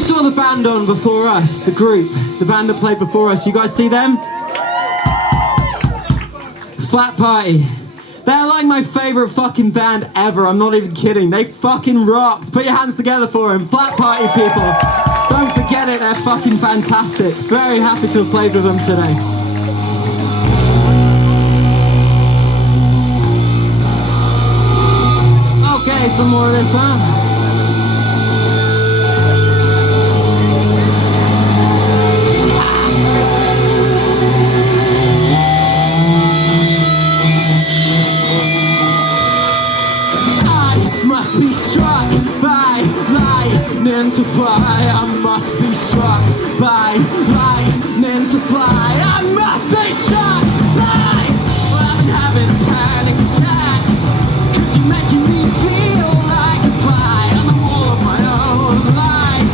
We saw the band on before us, the group, the band that played before us. You guys see them? Flat Party. They're like my favorite fucking band ever. I'm not even kidding. They fucking rocked. Put your hands together for them. Flat Party people. Don't forget it. They're fucking fantastic. Very happy to have played with them today. Okay, some more of this, huh? Be struck by lightning to fly. I must be struck by lightning to fly. I must be struck by. Well, I've been having a panic attack, 'cause you're making me feel like a fly on the wall of my own life.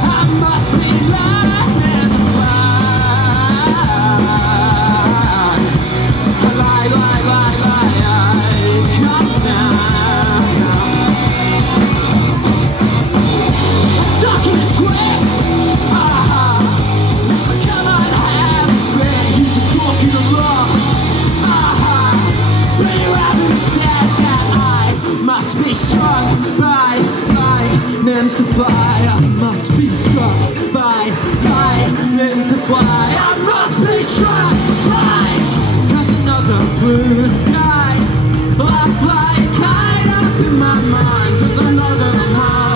I must be lightning to fly. Come down. Must be struck by lightning to fly. I must be struck by lightning to fly. I must be struck by. There's another blue sky. I fly a kite up in my mind. There's another mile.